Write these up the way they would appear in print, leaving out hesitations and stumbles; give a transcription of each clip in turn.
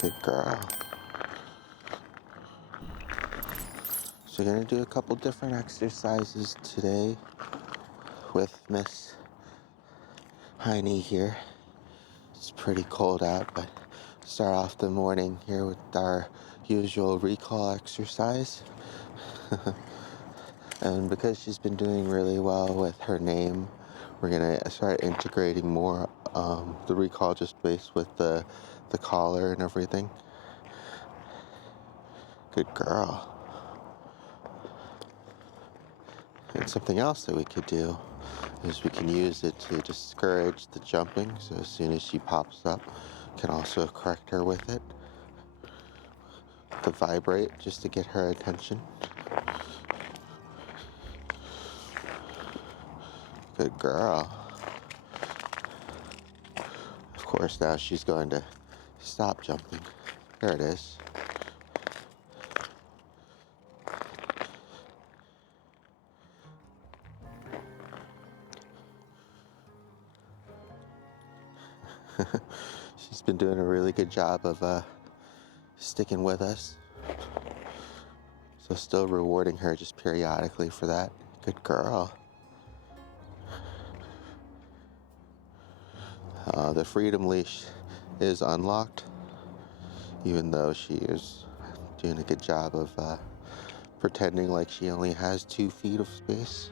Good girl. So we're gonna do a couple different exercises today with Miss Hiney here. It's pretty cold out, but start off the morning here with our usual recall exercise. And because she's been doing really well with her name, we're gonna start integrating more the recall just based with the collar and everything. Good girl. And something else that we could do is we can use it to discourage the jumping. So as soon as she pops up, can also correct her with it. The vibrate just to get her attention. Good girl. Of course, now she's going to stop jumping. There it is. She's been doing a really good job of sticking with us. So still rewarding her just periodically for that. Good girl. The freedom leash is unlocked, even though she is doing a good job of pretending like she only has 2 feet of space.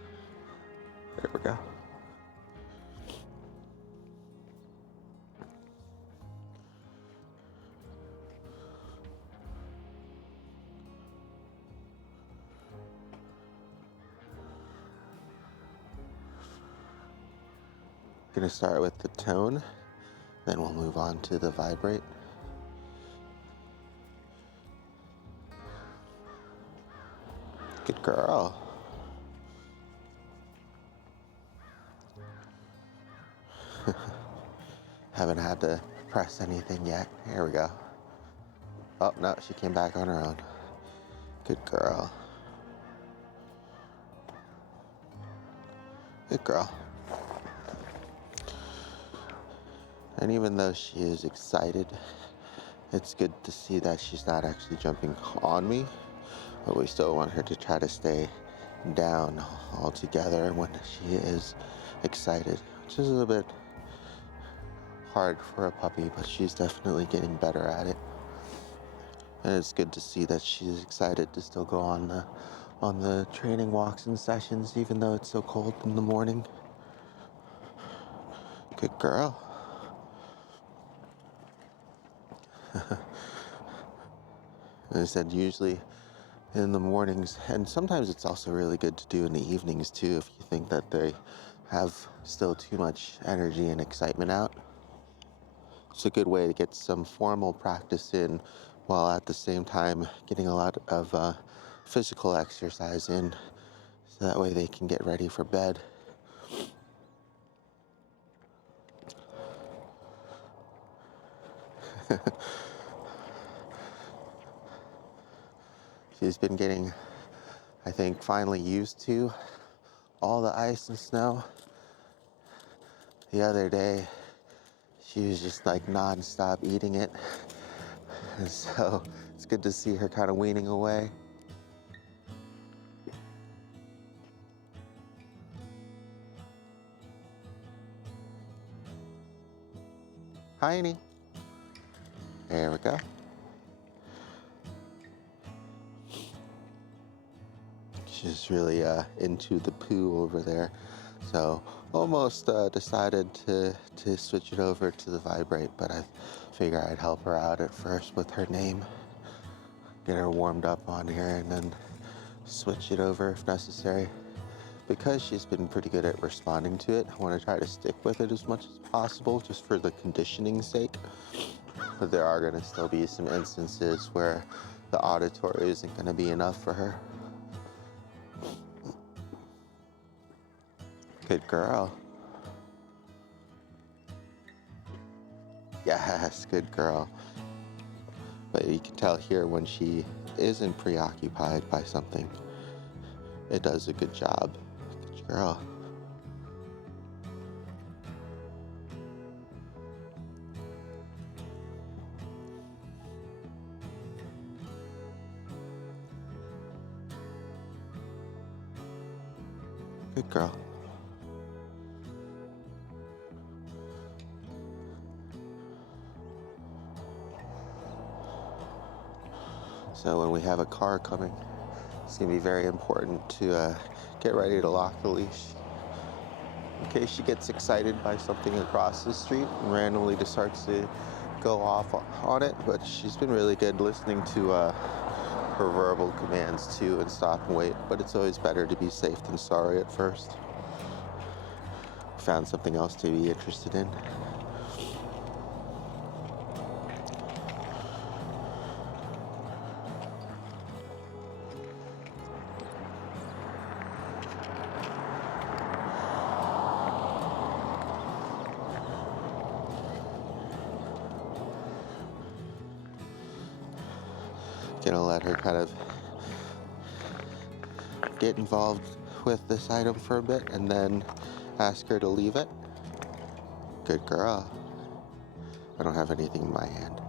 There we go. Gonna start with the tone, then we'll move on to the vibrate. Good girl. Haven't had to press anything yet. Here we go. Oh, no, she came back on her own. Good girl. Good girl. And even though she is excited, it's good to see that she's not actually jumping on me, but we still want her to try to stay down altogether when she is excited, which is a little bit hard for a puppy, but she's definitely getting better at it. And it's good to see that she's excited to still go on the training walks and sessions, even though it's so cold in the morning. Good girl. As I said, usually in the mornings, and sometimes it's also really good to do in the evenings too, if you think that they have still too much energy and excitement out. It's a good way to get some formal practice in while at the same time getting a lot of physical exercise in, so that way they can get ready for bed. She's been getting, I think, finally used to all the ice and snow. The other day, she was just like non-stop eating it. And so it's good to see her kind of weaning away. Hiney. There we go. She's really into the poo over there. So almost decided to switch it over to the vibrate, but I figure I'd help her out at first with her name. Get her warmed up on here and then switch it over if necessary. Because she's been pretty good at responding to it, I want to try to stick with it as much as possible just for the conditioning's sake. But there are going to still be some instances where the auditory isn't going to be enough for her. Good girl. Yes, good girl. But you can tell here when she isn't preoccupied by something, it does a good job. Good girl. Good girl. So when we have a car coming, it's going to be very important to get ready to lock the leash in case she gets excited by something across the street and randomly just starts to go off on it. But she's been really good listening to her verbal commands too and stop and wait. But it's always better to be safe than sorry at first. Found something else to be interested in. Gonna let her kind of get involved with this item for a bit and then ask her to leave it. Good girl. I don't have anything in my hand.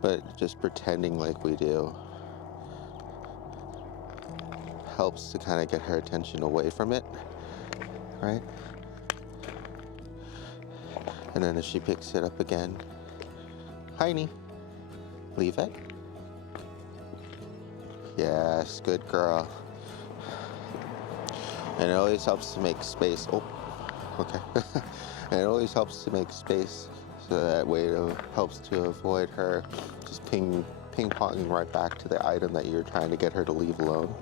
But just pretending like we do helps to kind of get her attention away from it, right? And then if she picks it up again, Hiney, leave it. Yes, good girl. And it always helps to make space. Oh, okay. And it always helps to make space so that way it helps to avoid her just ping-ponging right back to the item that you're trying to get her to leave alone.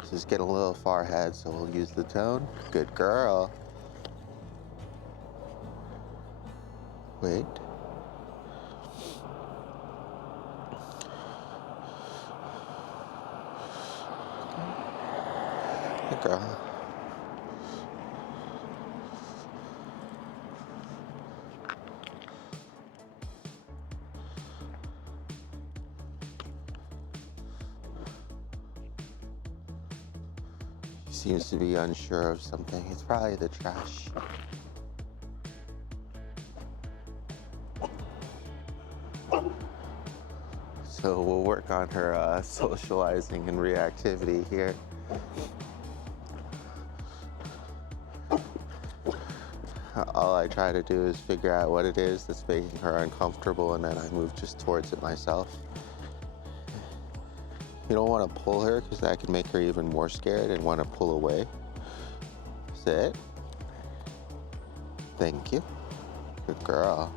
This is getting a little far ahead, so we'll use the tone. Good girl. Wait. Good girl. Seems to be unsure of something. It's probably the trash. So we'll work on her socializing and reactivity here. All I try to do is figure out what it is that's making her uncomfortable, and then I move just towards it myself. You don't want to pull her because that can make her even more scared and want to pull away. Sit. Thank you. Good girl.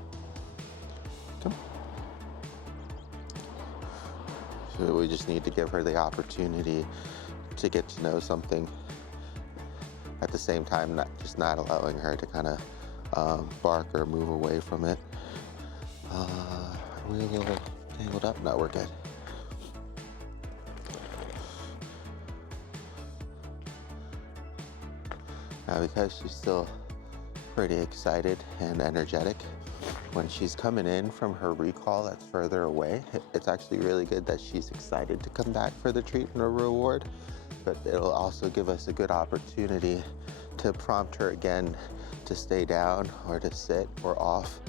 Come. So we just need to give her the opportunity to get to know something. At the same time, not allowing her to kind of bark or move away from it. Are we a little tangled up? No, we're good. Now, because she's still pretty excited and energetic, when she's coming in from her recall that's further away, it's actually really good that she's excited to come back for the treat and a reward, but it'll also give us a good opportunity to prompt her again to stay down or to sit or off,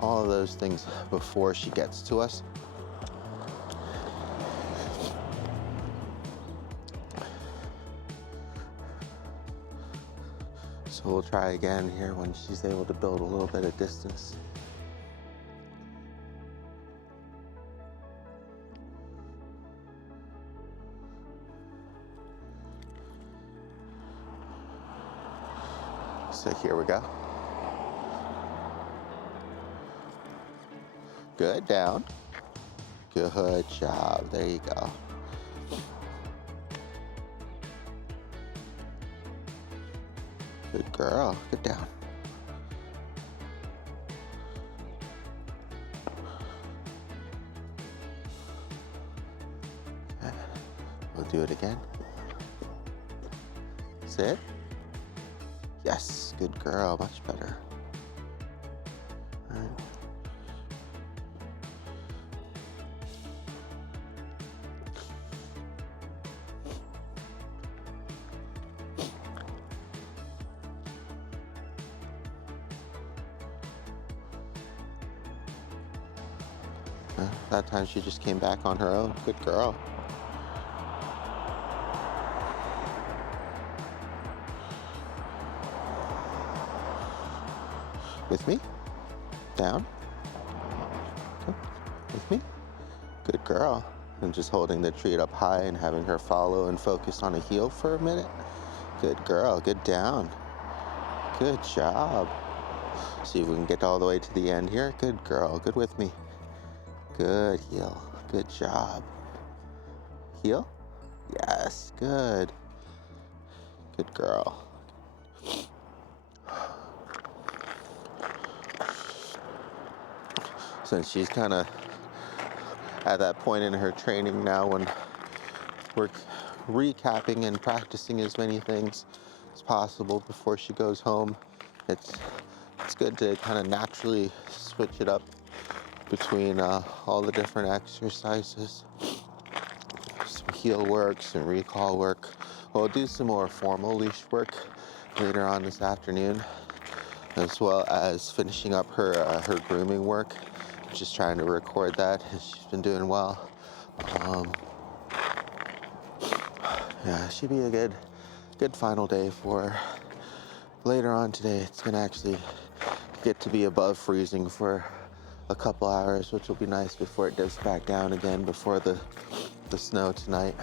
all of those things before she gets to us. So we'll try again here when she's able to build a little bit of distance. So here we go. Good, down. Good job, there you go. Good girl, get down. Okay. We'll do it again. Sit. Yes, good girl, much better. All right. That time she just came back on her own. Good girl. With me? Down? Okay. With me? Good girl. And just holding the treat up high and having her follow and focus on a heel for a minute. Good girl. Good down. Good job. See if we can get all the way to the end here. Good girl. Good with me. Good heel. Good job. Heel? Yes. Good. Good girl. Since she's kind of at that point in her training now when we're recapping and practicing as many things as possible before she goes home, it's good to kind of naturally switch it up between all the different exercises. Some heel work, some recall work. We'll do some more formal leash work later on this afternoon, as well as finishing up her grooming work. Just trying to record that. She's been doing well. Yeah, should be a good final day for her. Later on today, it's gonna actually get to be above freezing for a couple hours, which will be nice before it dips back down again before the snow tonight.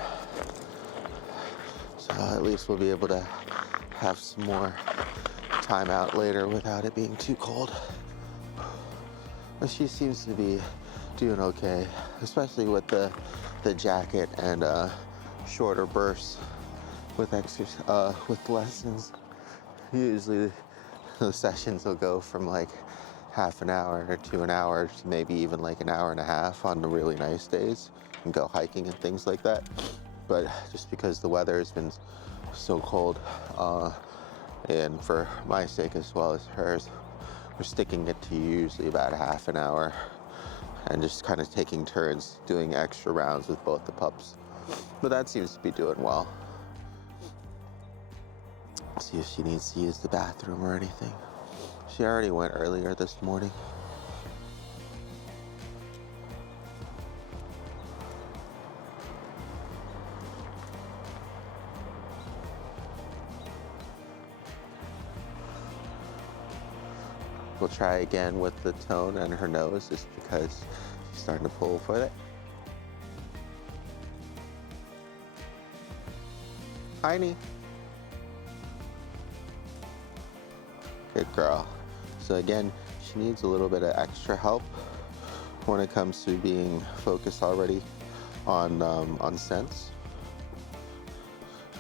So at least we'll be able to have some more time out later without it being too cold. But she seems to be doing okay, especially with the jacket and shorter bursts with lessons. Usually the sessions will go from like half an hour to an hour to maybe even like an hour and a half on the really nice days, and go hiking and things like that. But just because the weather has been so cold, and for my sake as well as hers, we're sticking it to usually about a half an hour and just kind of taking turns doing extra rounds with both the pups. But that seems to be doing well. See if she needs to use the bathroom or anything. She already went earlier this morning. We'll try again with the tone and her nose just because she's starting to pull for it. Hiney. Good girl. So again, she needs a little bit of extra help when it comes to being focused already on sense.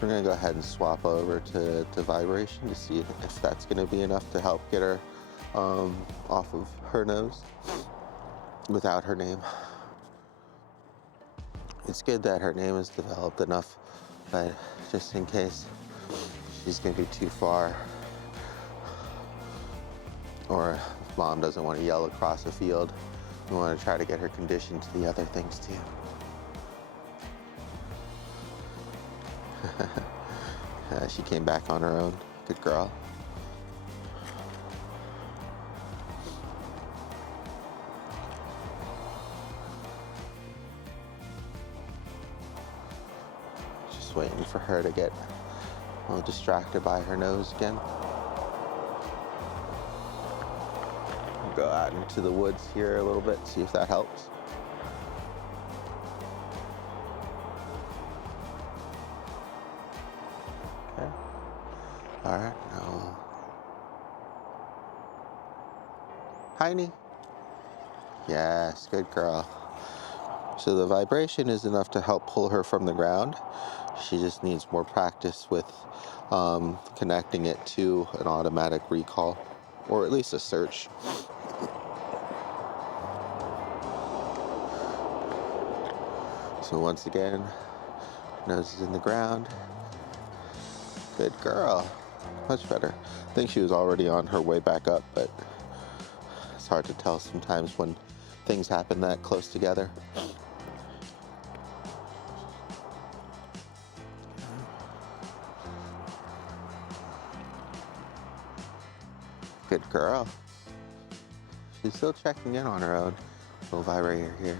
We're gonna go ahead and swap over to vibration to see if that's gonna be enough to help get her off of her nose without her name. It's good that her name is developed enough, but just in case she's gonna be too far, or if mom doesn't want to yell across the field, we want to try to get her conditioned to the other things too. She came back on her own. Good girl. Just waiting for her to get a little distracted by her nose again. Go out into the woods here a little bit, see if that helps. Okay. All right, now. Hiney. Yes, good girl. So the vibration is enough to help pull her from the ground. She just needs more practice with connecting it to an automatic recall, or at least a search. So once again, nose is in the ground. Good girl. Much better. I think she was already on her way back up, but it's hard to tell sometimes when things happen that close together. Good girl. She's still checking in on her own. Little vibrator here.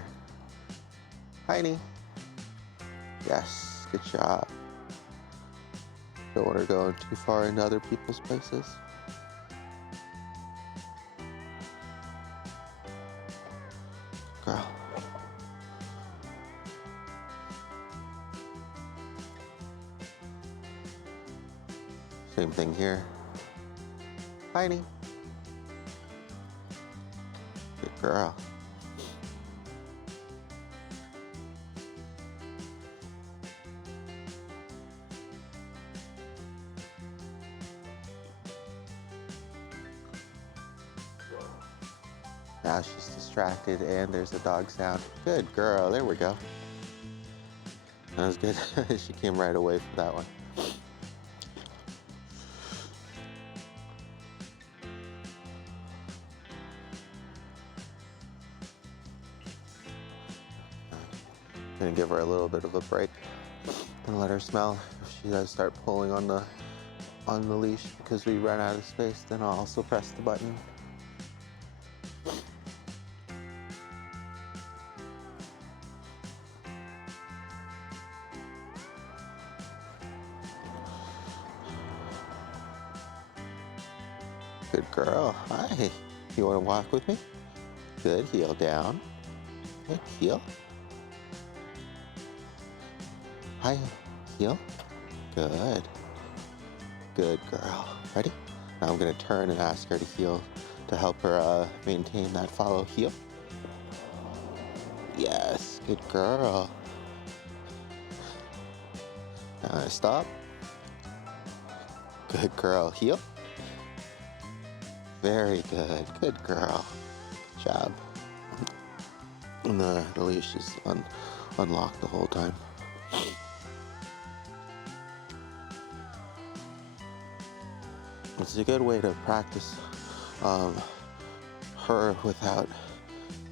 Hiney. Yes, good job. Don't want her going too far into other people's places. Girl. Same thing here. Hiney. Good girl. Now she's distracted and there's a dog sound. Good girl, there we go. That was good. She came right away for that one. Gonna give her a little bit of a break and let her smell. If she does start pulling on the leash because we run out of space, then I'll also press the button. Good girl. Hi. You want to walk with me? Good. Heel down. Good. Heel. Hi. Heel. Good. Good girl. Ready? Now I'm going to turn and ask her to heel to help her maintain that follow heel. Yes. Good girl. Now stop. Good girl. Heel. Very good. Good girl. Good job. And the leash is unlocked the whole time. It's a good way to practice her without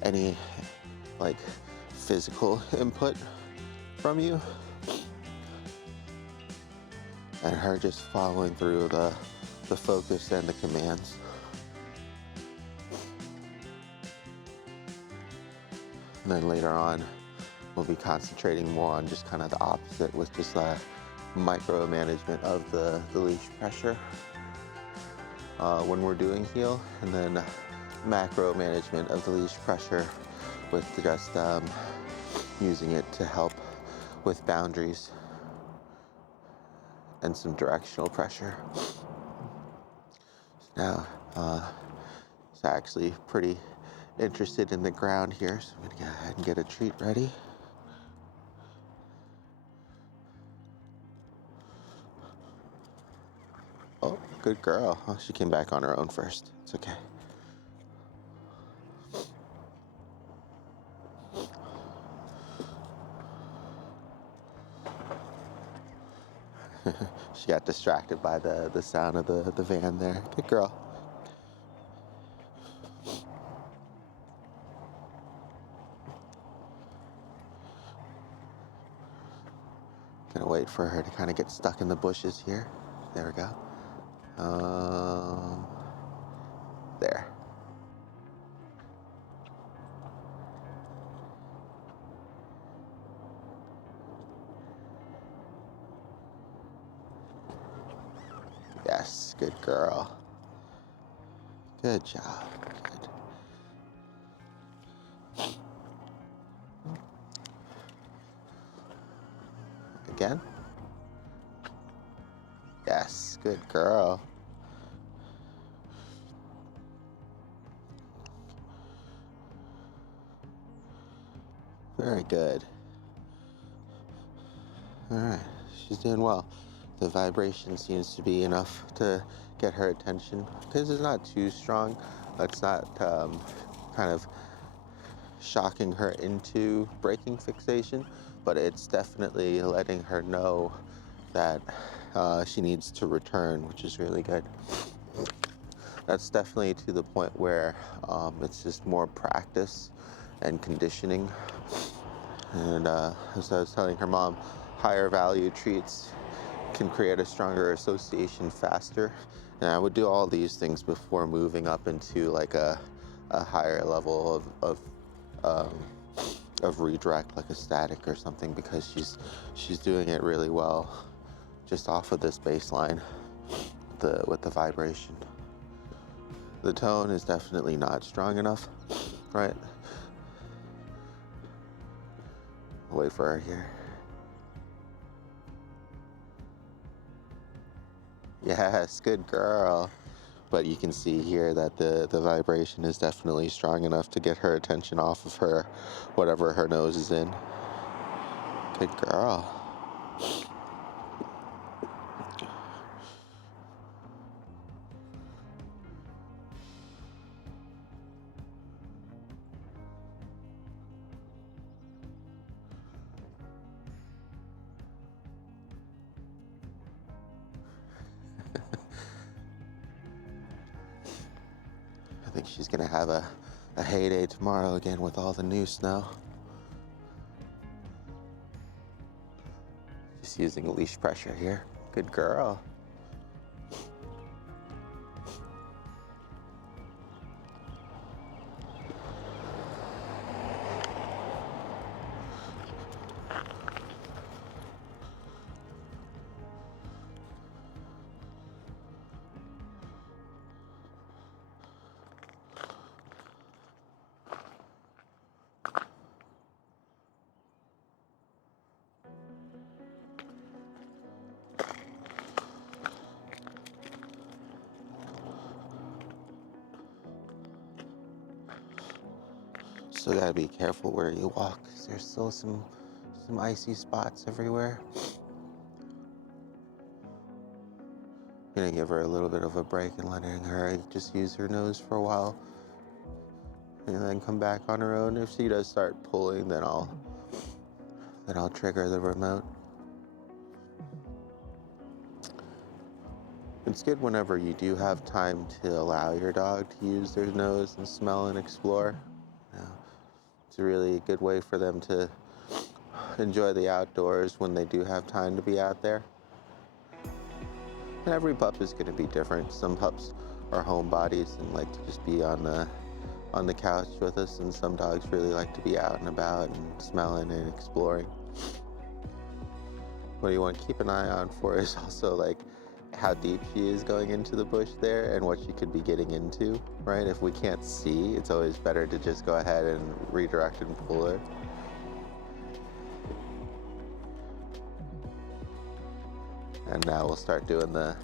any like physical input from you, and her just following through the focus and the commands. And then later on, we'll be concentrating more on just kind of the opposite with just micromanagement of the leash pressure when we're doing heel, and then macro management of the leash pressure with just using it to help with boundaries and some directional pressure. Now, it's actually pretty interested in the ground here, so I'm gonna go ahead and get a treat ready. Oh, good girl. Oh, she came back on her own first. It's okay. She got distracted by the sound of the van there. Good girl. Gonna wait for her to kind of get stuck in the bushes here. There we go. There. Yes, good girl. Good job. Good. Again. Yes, good girl. Very good. All right, she's doing well. The vibration seems to be enough to get her attention because it's not too strong. It's not kind of shocking her into breaking fixation, but it's definitely letting her know that she needs to return, which is really good. That's definitely to the point where it's just more practice and conditioning. And as I was telling her mom, higher value treats can create a stronger association faster. And I would do all these things before moving up into like a higher level of of redirect, like a static or something, because she's doing it really well just off of this baseline, with the vibration. The tone is definitely not strong enough, right? Wait for her here. Yes, good girl. But you can see here that the vibration is definitely strong enough to get her attention off of her, whatever her nose is in. Good girl. I think she's gonna have a heyday tomorrow again with all the new snow. Just using leash pressure here. Good girl. Still gotta be careful where you walk, 'cause there's still some icy spots everywhere. Gonna give her a little bit of a break and letting her just use her nose for a while, and then come back on her own. If she does start pulling, then I'll trigger the remote. It's good whenever you do have time to allow your dog to use their nose and smell and explore. You know, it's a really good way for them to enjoy the outdoors when they do have time to be out there. And every pup is going to be different. Some pups are homebodies and like to just be on the couch with us, and some dogs really like to be out and about and smelling and exploring. What you want to keep an eye on for is also like how deep she is going into the bush there and what she could be getting into, right? If we can't see, it's always better to just go ahead and redirect and pull her. And now we'll start doing the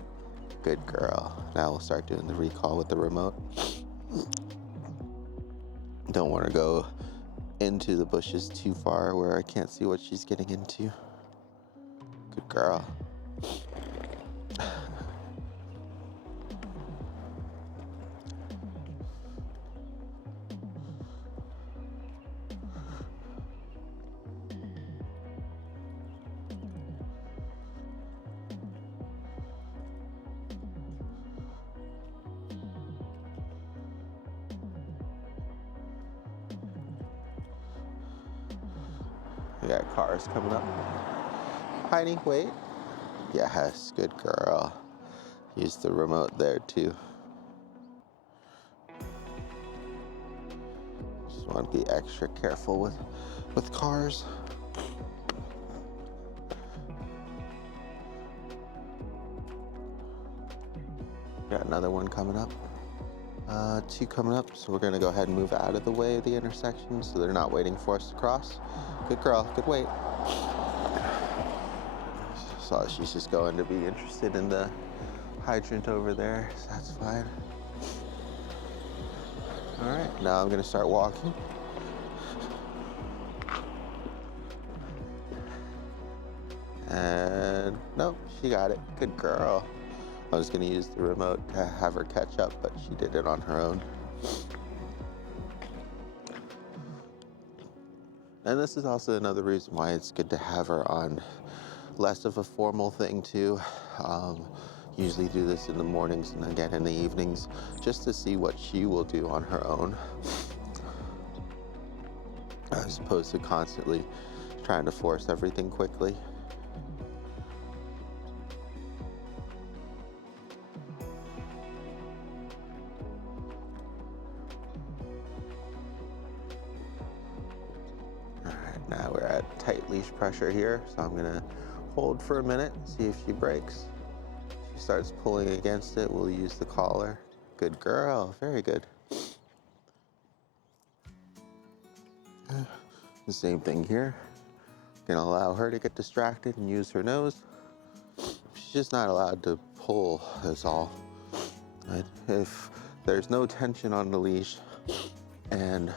good girl. Now we'll start doing the recall with the remote. Don't want to go into the bushes too far where I can't see what she's getting into. Good girl. We got cars coming up. Hiney, wait. Yes, good girl. Use the remote there too. Just want to be extra careful with cars. Got another one coming up. Two coming up, so we're gonna go ahead and move out of the way of the intersection so they're not waiting for us to cross. Good girl, good wait. So she's just going to be interested in the hydrant over there, so that's fine. All right, now I'm gonna start walking. And nope, she got it, good girl. I was gonna use the remote to have her catch up, but she did it on her own. And this is also another reason why it's good to have her on less of a formal thing too. Usually do this in the mornings and again in the evenings, just to see what she will do on her own, as opposed to constantly trying to force everything quickly. Now we're at tight leash pressure here, so I'm gonna hold for a minute, see if she breaks. If she starts pulling against it, we'll use the collar. Good girl, very good. The same thing here. Gonna allow her to get distracted and use her nose. She's just not allowed to pull, that's all. Right? If there's no tension on the leash and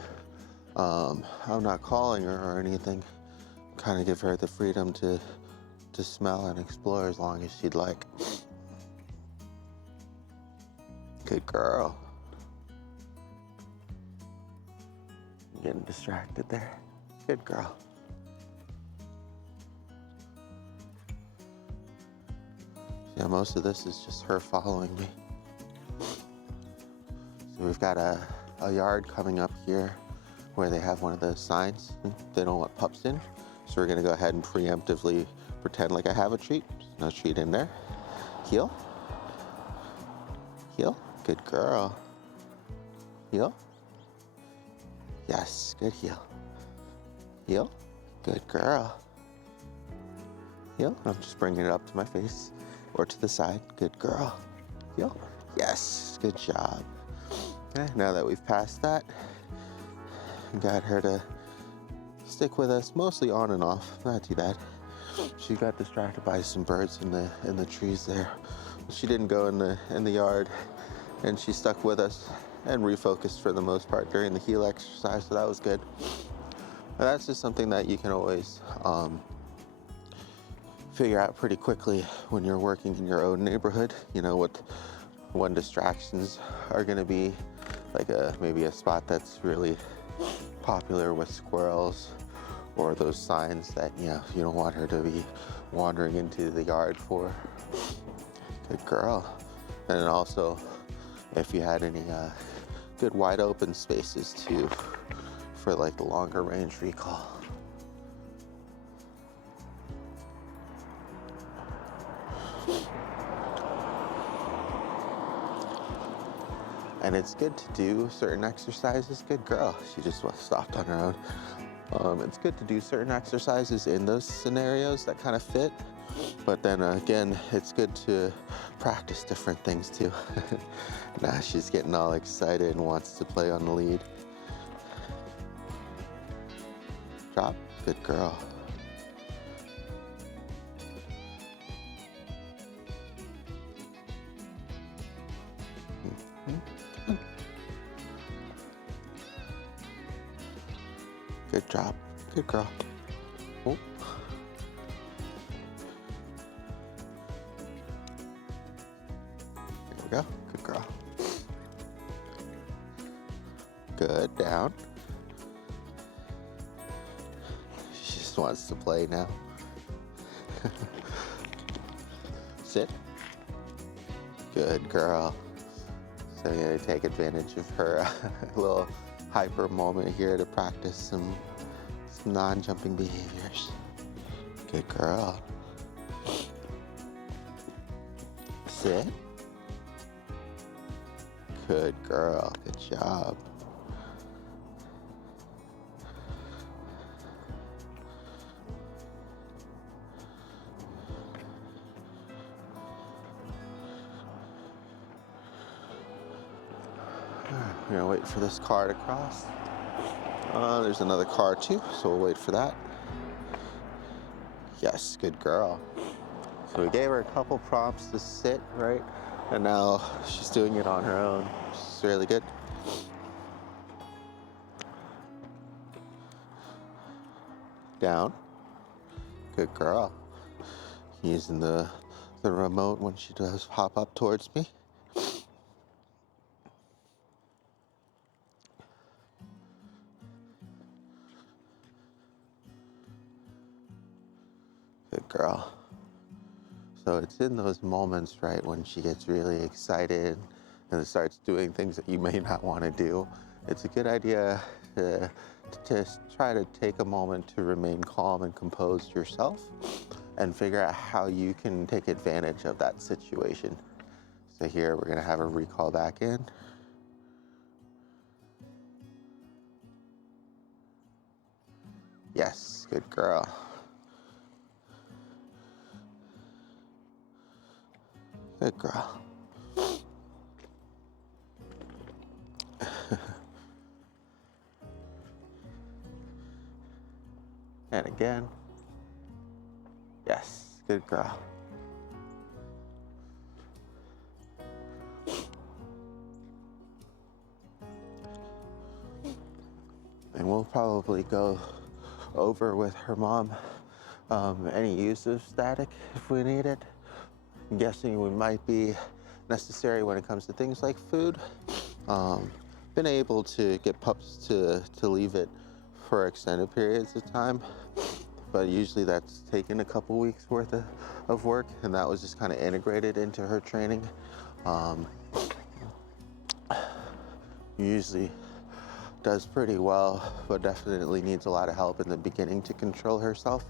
I'm not calling her or anything, kind of give her the freedom to smell and explore as long as she'd like. Good girl. Getting distracted there. Good girl. Yeah, most of this is just her following me. So we've got a yard coming up here where they have one of those signs. They don't want pups in. So we're gonna go ahead and preemptively pretend like I have a treat. There's no treat in there. Heel. Heel. Good girl. Heel. Yes, good heel. Heel. Good girl. Heel. I'm just bringing it up to my face or to the side. Good girl. Heel. Yes, good job. Okay, now that we've passed that, got her to stick with us, mostly on and off, not too bad. She got distracted by some birds in the trees there. She didn't go in the yard, and she stuck with us and refocused for the most part during the heel exercise, so that was good. But that's just something that you can always figure out pretty quickly when you're working in your own neighborhood. You know when distractions are going to be, like maybe a spot that's really popular with squirrels, or those signs that you don't want her to be wandering into the yard for. Good girl. And then also, if you had any good wide open spaces too, for like the longer range recall. And it's good to do certain exercises. Good girl. She just stopped on her own. It's good to do certain exercises in those scenarios that kind of fit. But then again, it's good to practice different things too. Now she's getting all excited and wants to play on the lead. Drop. Good girl. Good job. Good girl. Oh. There we go. Good girl. Good. Down. She just wants to play now. Sit. Good girl. So I'm going to take advantage of her little hyper moment here to practice some non-jumping behaviors. Good girl. Sit. Good girl. Good job. We're gonna wait for this car to cross. There's another car too, so we'll wait for that. Yes, good girl. So we gave her a couple prompts to sit, right? And now she's doing it on her own. She's really good. Down. Good girl. Using the remote when she does hop up towards me. Good girl. So it's in those moments, right, when she gets really excited and starts doing things that you may not want to do. It's a good idea to try to take a moment to remain calm and composed yourself and figure out how you can take advantage of that situation. So here we're going to have her recall back in. Yes. Yes, good girl. Good girl. And again. Yes, good girl. And we'll probably go over with her mom any use of static if we need it. I'm guessing it might be necessary when it comes to things like food. Been able to get pups to leave it for extended periods of time, but usually that's taken a couple weeks worth of work, and that was just kind of integrated into her training. Usually does pretty well, but definitely needs a lot of help in the beginning to control herself.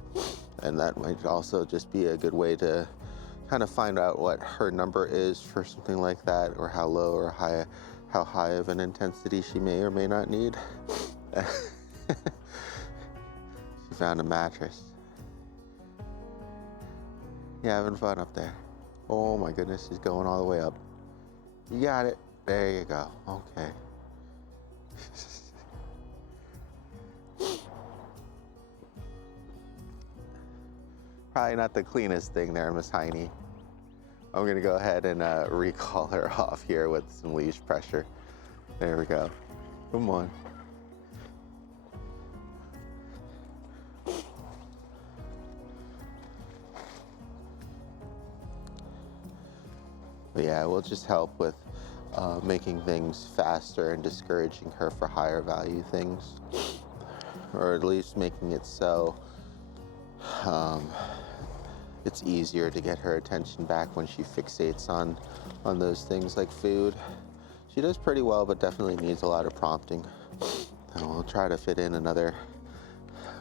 And that might also just be a good way to kind of find out what her number is for something like that, or how low or how high of an intensity she may or may not need. She found a mattress. You having fun up there? Oh my goodness, she's going all the way up. You got it. There you go. Okay. Probably not the cleanest thing there, Miss Hiney. I'm gonna go ahead and recall her off here with some leash pressure. There we go. Come on. But yeah, we'll just help with making things faster and discouraging her for higher value things, or at least making it so it's easier to get her attention back when she fixates on those things like food. She does pretty well, but definitely needs a lot of prompting. And we'll try to fit in another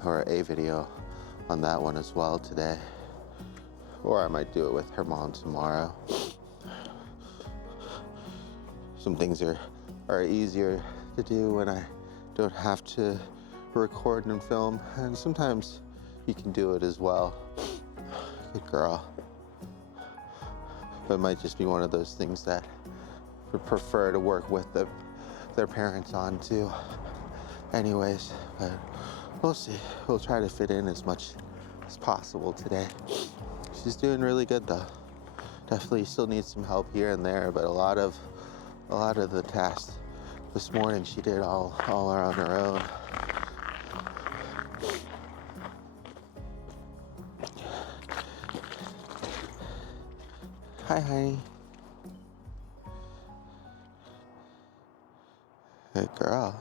or a video on that one as well today. Or I might do it with her mom tomorrow. Some things are easier to do when I don't have to record and film, and sometimes you can do it as well. Good girl. But it might just be one of those things that would prefer to work with their parents on too. Anyways, but we'll see. We'll try to fit in as much as possible today. She's doing really good though. Definitely still needs some help here and there, but a lot of the tasks this morning she did all on her own. Hi, honey. Good girl.